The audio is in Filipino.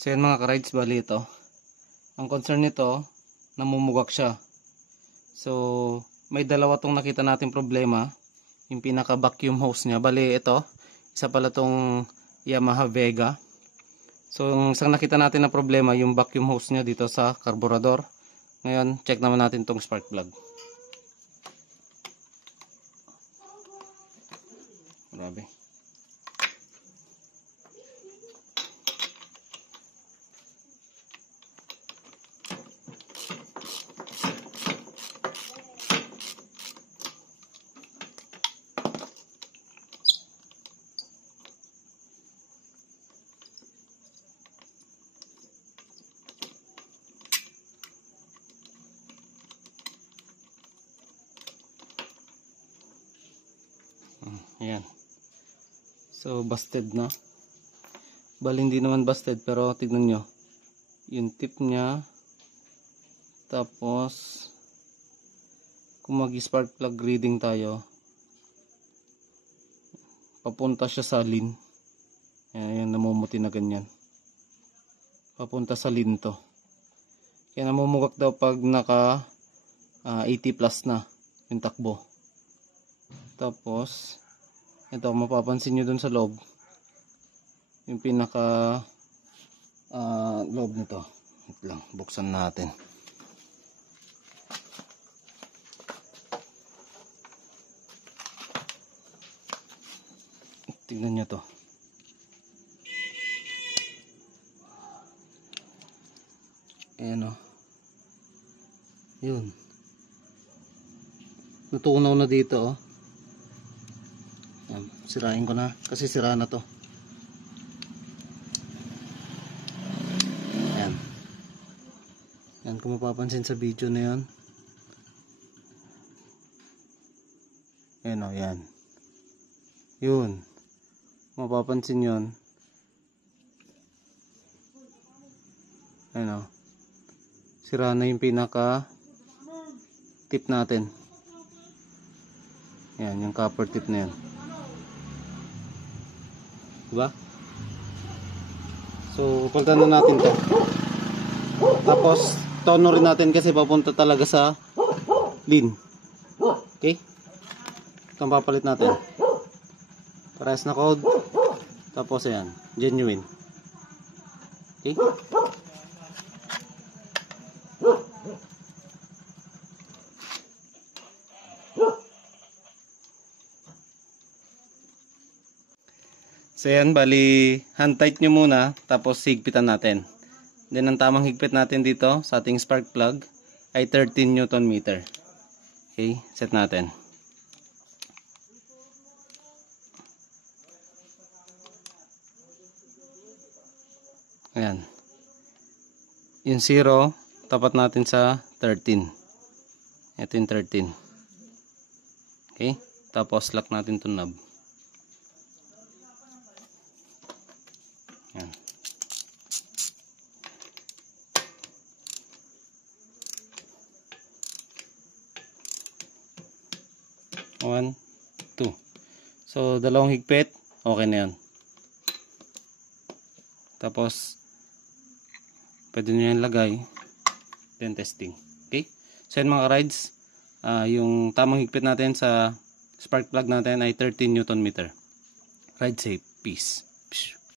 So yan mga ka-rides, bali ito. Ang concern nito, namumugak siya. So may dalawa tong nakita natin problema. Yung pinaka vacuum hose niya. Bali ito, isa pala tong Yamaha Vega. So yung isang nakita natin na problema, yung vacuum hose niya dito sa carburetor. Ngayon, check naman natin tong spark plug. Grabe. Ayan. So busted na. Bali hindi naman busted, pero tignan nyo. Yung tip niya. Tapos kung mag-spark plug reading tayo, papunta siya sa lin. Ayan, namumuti na ganyan. Papunta sa lin to. Kaya namumugak daw pag naka 80 plus na yung takbo. Tapos ito, mapapansin nyo dun sa loob, yung pinaka loob nito. Wait lang, buksan natin. Tignan nyo to. Ayan o. Yun. Natunaw na dito o. Sirain ko na kasi sira na to. Ayan. Ayan, kung mapapansin sa video na yan. Ayan o, yan. Yun. Mapapansin yun. Ayan o. Sira na yung pinaka tip natin. Ayan, yung copper tip na yan. Diba? So palitan na natin to. Tapos tono rin natin kasi papunta talaga sa lin. Okay? Itong papalit natin. Parehas na code. Tapos ayan, genuine. Okay? So yan, bali hand tight nyo muna, tapos higpitan natin. Then ang tamang higpit natin dito sa ating spark plug ay 13 Newton meter. Okay, set natin. Ayan. Yung 0, tapat natin sa 13. Ito yung 13. Okay, tapos lock natin itong knob. Yan. One, two. So dalawang higpit, okay na yan. Tapos pwede nyo yan lagay, then testing. Okay, so yan mga rides, yung tamang higpit natin sa spark plug natin ay 13 Newton meter. Ride safe, peace.